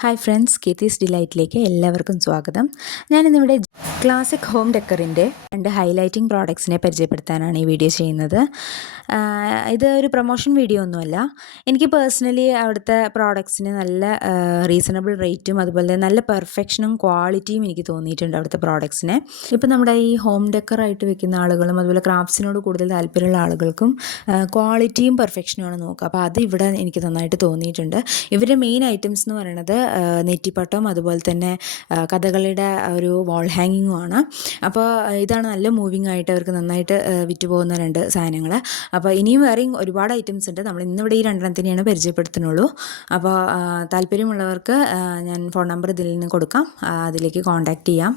Hi friends, കീർത്തീസ് ഡിലൈറ്റിലേക്ക് എല്ലാവർക്കും സ്വാഗതം. ഞാനിന്നിവിടെ ക്ലാസിക് ഹോം ഡെക്കറിൻ്റെ 2 ഹൈലൈറ്റിംഗ് പ്രോഡക്ട്സിനെ പരിചയപ്പെടുത്താനാണ് ഈ വീഡിയോ ചെയ്യുന്നത്. ഇത് ഒരു പ്രൊമോഷൻ വീഡിയോ ഒന്നുമല്ല. എനിക്ക് പേഴ്സണലി അവിടുത്തെ പ്രോഡക്ട്സിന് നല്ല റീസണബിൾ റേറ്റും അതുപോലെ തന്നെ നല്ല പെർഫെക്ഷനും ക്വാളിറ്റിയും എനിക്ക് തോന്നിയിട്ടുണ്ട് അവിടുത്തെ പ്രോഡക്ട്സിനെ. ഇപ്പം നമ്മുടെ ഈ ഹോം ഡെക്കറായിട്ട് വെക്കുന്ന ആളുകളും അതുപോലെ ക്രാഫ്റ്റ്സിനോട് കൂടുതൽ താല്പര്യമുള്ള ആളുകൾക്കും ക്വാളിറ്റിയും പെർഫെക്ഷനുമാണ് നോക്കുക. അപ്പോൾ അത് ഇവിടെ എനിക്ക് നന്നായിട്ട് തോന്നിയിട്ടുണ്ട്. ഇവരുടെ മെയിൻ ഐറ്റംസ് എന്ന് പറയുന്നത് നെറ്റിപ്പട്ടം അതുപോലെ തന്നെ കഥകളിയുടെ ഒരു വാൾ ഹാങ്ങിങ്ങുമാണ്. അപ്പോൾ ഇതാണ് നല്ല മൂവിങ് ആയിട്ട് അവർക്ക് നന്നായിട്ട് വിറ്റ് പോകുന്ന 2 സാധനങ്ങൾ. അപ്പോൾ ഇനിയും വേറെയും ഒരുപാട് ഐറ്റംസ് ഉണ്ട്. നമ്മൾ ഇന്നിവിടെ ഈ 2 പരിചയപ്പെടുത്തുന്നുള്ളൂ. അപ്പോൾ താല്പര്യമുള്ളവർക്ക് ഞാൻ ഫോൺ നമ്പർ ഇതിൽ നിന്ന് കൊടുക്കാം, അതിലേക്ക് കോൺടാക്റ്റ് ചെയ്യാം.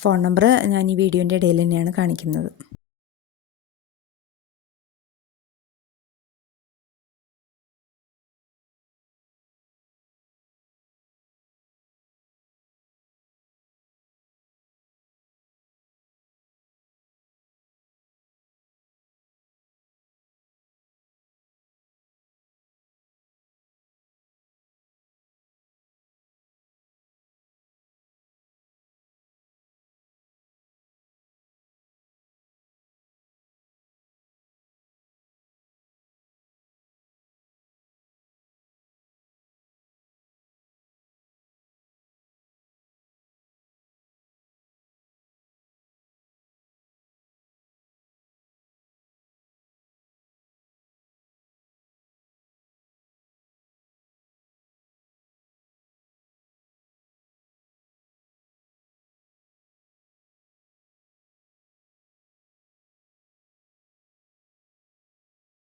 ഫോൺ നമ്പർ ഞാൻ ഈ വീഡിയോൻ്റെ ഇടയിൽ തന്നെയാണ് കാണിക്കുന്നത്.